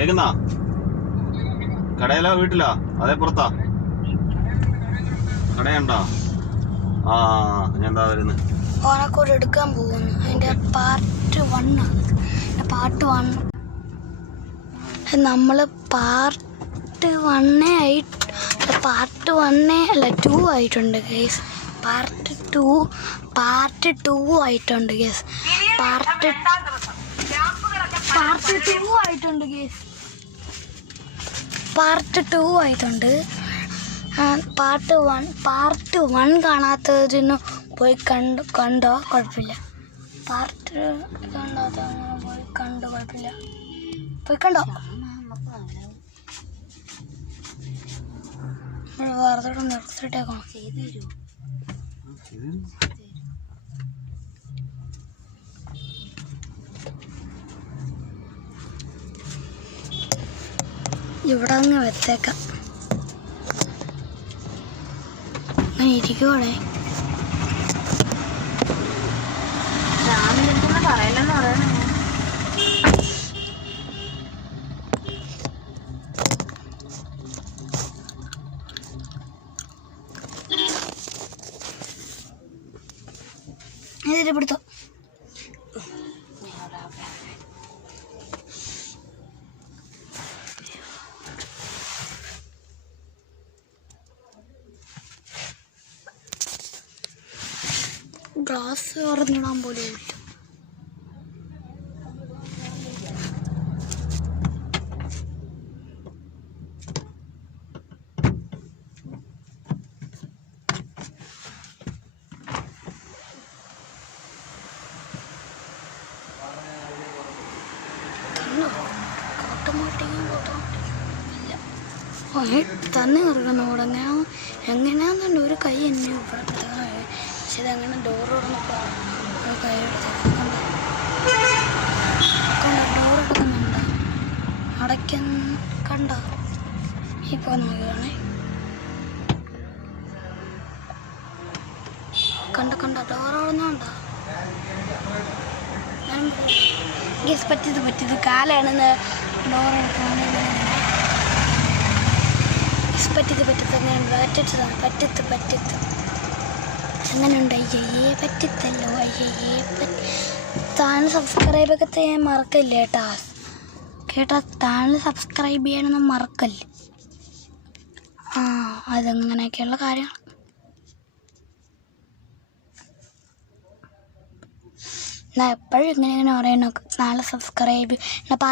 കേക്കുന്നാ? കടയിലാ വീട്ടിലാ? അതേ പുറത്താ? കടയുണ്ടോ? ആ ഞാൻ എന്താ വരുന്നത്? ഓണക്കോട് എടുക്കാൻ പോകുന്നു. അതിന്റെ പാർട്ട് 1 നമ്മള് പാർട്ട് 1 അല്ല 2 ആയിട്ടുണ്ട് ഗൈസ്. പാർട്ട് 2 ആയിട്ടുണ്ട് ഗൈസ്. പാർട്ട് 2 ആയിട്ടുണ്ട് ഗൈസ്. പാർട്ട് 2 ആയിട്ടുണ്ട്. പാർട്ട് 1 കാണാത്തതിന് പോയി കണ്ടോ കുഴപ്പമില്ല. പാർട്ട് കാണാത്ത പോയി കണ്ടോ കുഴപ്പമില്ല. പോയി കണ്ടോ? വാർത്തയോടെ നിർത്തിയിട്ടേക്കണം. ഇവിടെ അങ്ങ് വെച്ചേക്കാം. അങ്ങനെ ഇരിക്കുവാണേ. പറയലെന്ന് പറയണേ. ഇതിൽ പിടുത്തോ. ഗ്ലാസ് തുറന്നിടാൻ പോലും ഇല്ല. തന്നെ ഇറങ്ങുന്ന കൂടെ എങ്ങനെയാന്നുണ്ട്. ഒരു കൈ എന്നെ പക്ഷെ ഇതെങ്ങനെ ഡോർ തുറന്നപ്പോ കൈ എടുത്തുണ്ട്. ഡോർ എടുക്കുന്നുണ്ട്. കണ്ടോ? ഇപ്പൊ നോക്കുകയാണേ. കണ്ട ഡോർ തുറന്നുണ്ടോ? പറ്റിയത് കാലാണെന്ന് ഡോർ എടുക്കാണ്. പറ്റത്ത് അങ്ങനെയുണ്ട്. അയ്യേ പറ്റത്തല്ലോ. താൻ സബ്സ്ക്രൈബൊക്കെ ചെയ്യാൻ മറക്കല്ലേ കേട്ടാ. താൻ സബ്സ്ക്രൈബ് ചെയ്യാനൊന്നും മറക്കല്ലേ. അതങ്ങനെയൊക്കെയുള്ള കാര്യമാണ്. ഞാൻ എപ്പോഴും ഇങ്ങനെ പറയണോ, നാളെ സബ്സ്ക്രൈബ്